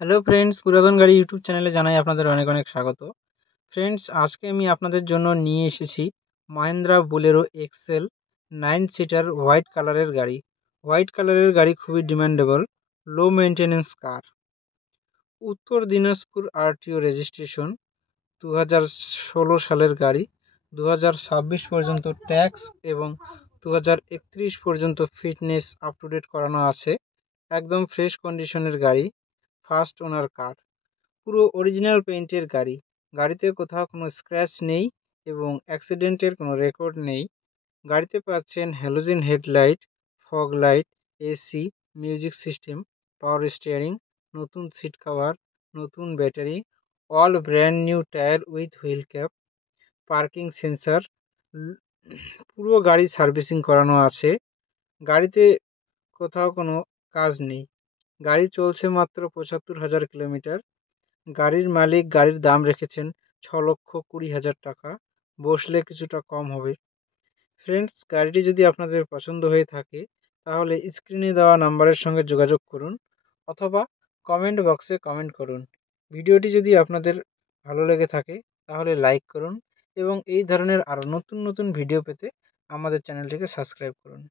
Hello friends, পুরাতন গাড়ি YouTube চ্যানেলে জানাই আপনাদের অনেক অনেক স্বাগত। ফ্রেন্ডস, আজকে আমি আপনাদের জন্য নিয়ে এসেছি Mahindra Bolero XL 9 seater white কালারের গাড়ি। হোয়াইট কালারের গাড়ি খুবই ডিমান্ডেবল, লো মেনটেনেন্স কার। উত্তর দিনাজপুর আরটিও রেজিস্ট্রেশন, 2016 সালের গাড়ি। 2026 পর্যন্ত ট্যাক্স এবং 2031 পর্যন্ত ফিটনেস আপ টু ডেট করানো আছে। একদম ফ্রেশ কন্ডিশনের গাড়ি, ফার্স্ট ওনার কার, পুরো অরিজিনাল পেইন্টের গাড়ি। গাড়িতে কোথাও কোনো স্ক্র্যাচ নেই এবং অ্যাক্সিডেন্টের কোনো রেকর্ড নেই। গাড়িতে পাচ্ছেন halogen headlight, fog light, AC, music system, power steering, নতুন সিট কভার, নতুন battery, all brand new tyre with wheel cap, parking sensor, পুরো গাড়ি সার্ভিসিং করানো আছে। গাড়িতে কোথাও কোনো কাজ নেই। গাড়ি চলছে মাত্র 75,000 কিলোমিটার। গাড়ির মালিক গাড়ির দাম রেখেছেন 6,20,000 টাকা। বসলে কিছুটা কম হবে। ফ্রেন্ডস, গাড়িটি যদি আপনাদের পছন্দ হয়ে থাকে তাহলে স্ক্রিনে দেওয়া নাম্বারের সঙ্গে যোগাযোগ করুন অথবা কমেন্ট বক্সে কমেন্ট করুন। ভিডিওটি যদি আপনাদের ভালো লেগে থাকে তাহলে লাইক করুন এবং এই ধরনের আরও নতুন নতুন ভিডিও পেতে আমাদের চ্যানেলটিকে সাবস্ক্রাইব করুন।